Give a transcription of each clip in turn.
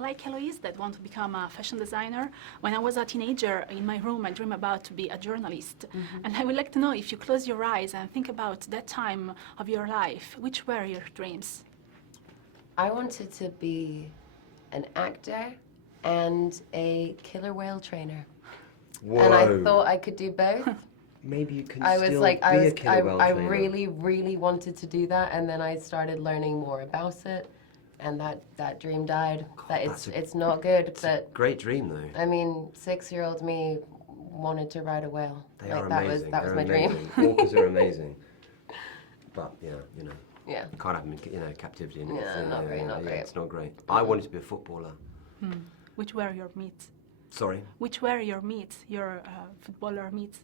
like Eloise that want to become a fashion designer, when I was a teenager in my room, I dreamed about to be a journalist. And I would like to know, if you close your eyes and think about that time of your life, which were your dreams? I wanted to be an actor and a killer whale trainer. Whoa. And I thought I could do both. Maybe you can I was still like, be a killer whale I trainer. really wanted to do that, and then I started learning more about it, and that dream died. God, It's not good, but Great dream, though. I mean, 6-year-old me wanted to ride a whale. They like are that amazing. was They're my dream. amazing. Orcas are amazing. But, yeah, you know. Yeah. You can't have them in, captivity. And Yeah, not great, not great. It's not great. I wanted to be a footballer. Which were your meets? Sorry? Which were your meets, your footballer meets?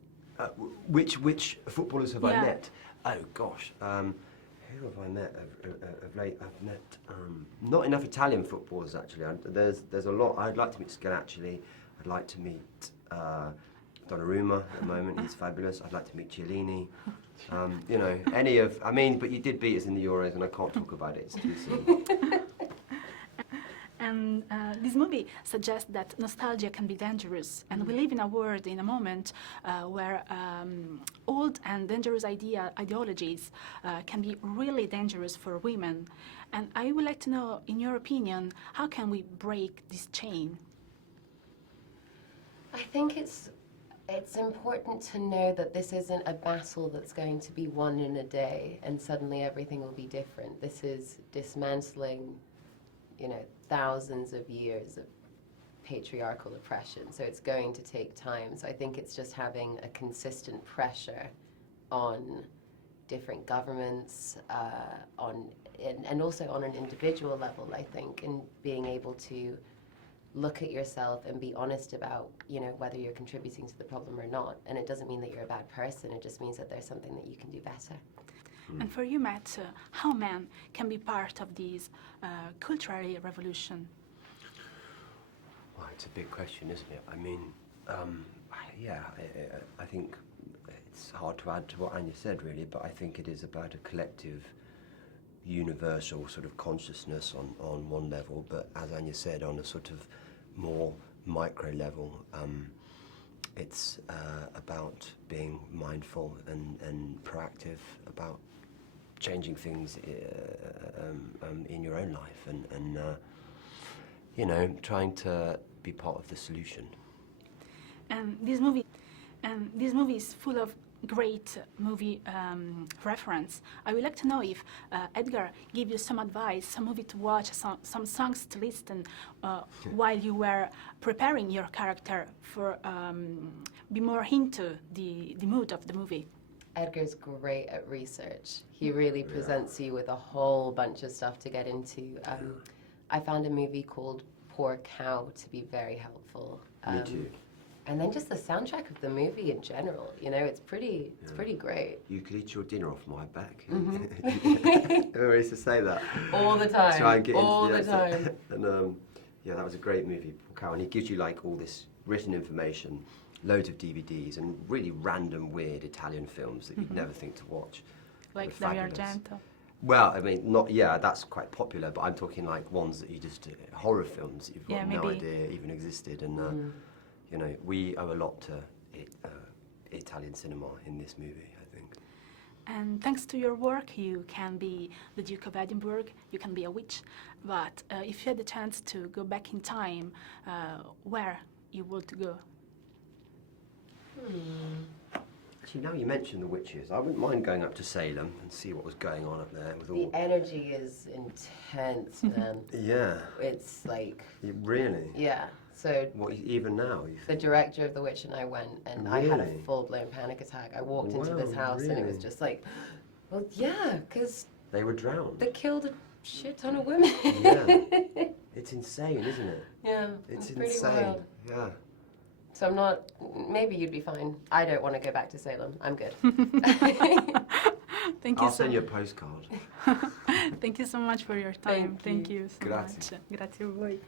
Which footballers have I Yeah. met? Oh, gosh. Who have I met of late? I've met not enough Italian footballers, actually. There's a lot. I'd like to meet Schillaci. I'd like to meet Donnarumma at the moment. He's fabulous. I'd like to meet Chiellini. You know, any of... I mean, but you did beat us in the Euros, and I can't talk about it. It's too soon. And this movie suggests that nostalgia can be dangerous, and we live in a world, in a moment, where old and dangerous ideologies can be really dangerous for women. And I would like to know, in your opinion, how can we break this chain? I think it's important to know that this isn't a battle that's going to be won in a day and suddenly everything will be different. This is dismantling, you know, thousands of years of patriarchal oppression. So it's going to take time. So I think it's just having a consistent pressure on different governments, and also on an individual level, I think, and being able to look at yourself and be honest about, you know, whether you're contributing to the problem or not. And it doesn't mean that you're a bad person, it just means that there's something that you can do better. And for you, Matt, how men can be part of this cultural revolution? Well, it's a big question, isn't it? I mean, I think it's hard to add to what Anya said, really, but I think it is about a collective, universal sort of consciousness on one level, but as Anya said, on a sort of more micro level, it's about being mindful and proactive about changing things in your own life and you know, trying to be part of the solution. And this movie is full of great movie reference. I would like to know if Edgar gave you some advice, some movie to watch, some songs to listen while you were preparing your character for be more into the mood of the movie. Edgar's great at research. He really presents you with a whole bunch of stuff to get into. I found a movie called Poor Cow to be very helpful. Me too. And then just the soundtrack of the movie in general, you know, it's pretty great. You could eat your dinner off my back. I used to say that. All the time. Try and get all into the time. And yeah, that was a great movie, Poor Cow. And he gives you like all this written information, loads of DVDs, and really random, weird Italian films that you'd never think to watch. Like Dario Argento. Well, I mean, not that's quite popular, but I'm talking like ones that you just horror films that you've got no idea even existed, and you know, we owe a lot to Italian cinema in this movie, I think. And thanks to your work, you can be the Duke of Edinburgh, you can be a witch, but if you had the chance to go back in time, where you would go? Actually, now you mention the witches, I wouldn't mind going up to Salem and see what was going on up there with all... The energy is intense, man. Yeah. It's like... Really? Yeah. So what, even now? the director of The Witch and I went, and I had a full-blown panic attack. I walked into this house and it was just like, well, yeah, because... They were drowned. They killed a shit ton of women. Yeah. It's insane, isn't it? Yeah, it's pretty insane. wild. Yeah. So I'm not... Maybe you'd be fine. I don't want to go back to Salem. I'm good. Thank you I'll send you a postcard. Thank you so much for your time. Thank you so Grazie. much. Grazie a voi.